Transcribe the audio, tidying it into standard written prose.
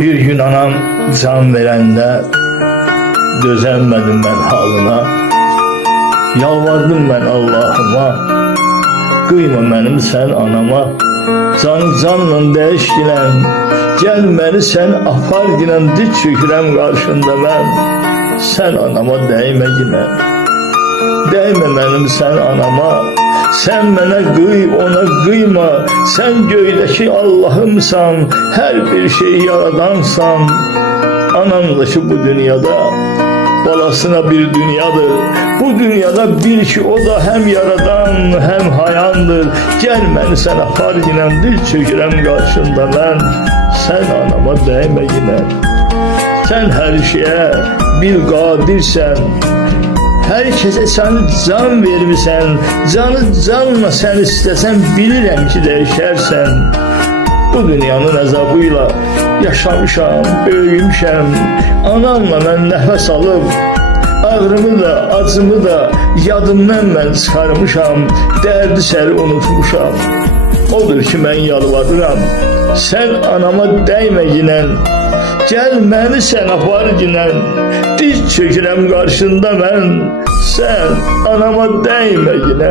Bir gün anam can verende dözenmedim ben halına. Yalvardım ben Allah'ıma, kıyma benim sen anama. Canı canla değişkilen, gel beni sen apar ginen, diz çökürem karşında ben. Sen anama değme yine, değme benim sen anama. Sen bana kıy, ona kıyma. Sen göydeki Allah'ımsan, her bir şeyi yaradansan. Anam dışı bu dünyada, balasına bir dünyadır. Bu dünyada bir ki o da hem yaradan hem hayandır. Gel beni sen apar yine, diz çökürem karşında ben. Sen anama değme yine. Sen her şeye bir kadirsen. Herkese sen can vermişsen, canı canla sen istesen, bilirəm ki değişersen. Bu dünyanın azabıyla yaşamışam, böyümüşəm. Anamla ben nefes alıp, ağrımı da, acımı da yadımdan ben çıkarmışam. Derdi seri unutmuşam. Odur ki ben yalvarıram, sen anama değme yine. Gel beni sen apar yine, diz çökürem karşında ben. Sen anama değme yine.